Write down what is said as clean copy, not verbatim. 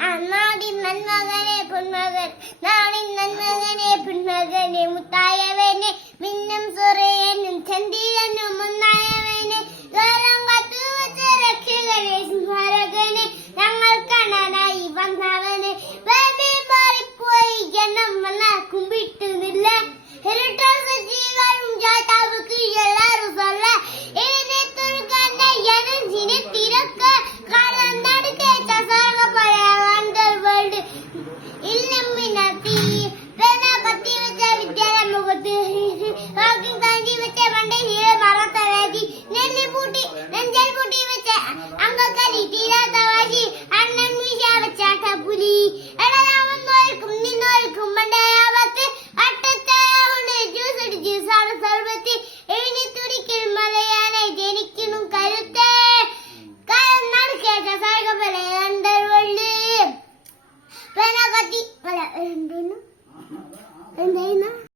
നാടിൻ നന്മകനെ പൊന്മകൻ, നാടിൻ നന്മകനെ പൊന്മകനെ, മുത്തായവനെ മിന്നും സുറയനും ചന്ദ്രനും ഒന്നായവനെ, കാലം കാത്തുവച്ച രക്ഷകനെ സ്മാരകനെ, ഞങ്ങൾ കാണാനായി വന്നവനെ, വേദി മാറിപ്പോയി ജനം വന്ന കുമ്പിട്ടുന്നില്ല, ഇരട്ട സജീവനും ജാതാവുക്ക് എല്ലാരും சொல்ல, എഴുന്നേൽക്കാൻ യനഞ്ചിനെ തിരക്ക കാലം നടുക്കെ ചസാർഗപ്പഴ വണ്ടർ വേൾഡ് ഇല്ലമിനത്തി പേന കത്തി വെച്ച വിദ്യാലയ മുഖത്ത് കാക്കി കാഞ്ചി വെച്ച മണ്ടയിൽ മറത്തവേദി നെല്ലി പൂട്ടി നെഞ്ചൽ പൂട്ടി വെച്ച അങ്കക്കലി തീരാത്ത വാശി അണ്ണൻ വീശ വെച്ച പുലി എടാമന്നോർക്കും നിന്നോർക്കും മണ്ടയാവത്ത് അട്ടത്താവുണ്ട് ജ്യൂസ് അടിച്ച് സർവത്തി എഴുതി തുടിക്കൽ മലയാനെ ജനിക്കണം കരുത്തേ കാലം നടക്കേറ്റ സാർഗപ്പല അണ്ടർ വേൾഡ് പേന കത്തി അല്ല എന്തായിരുന്നു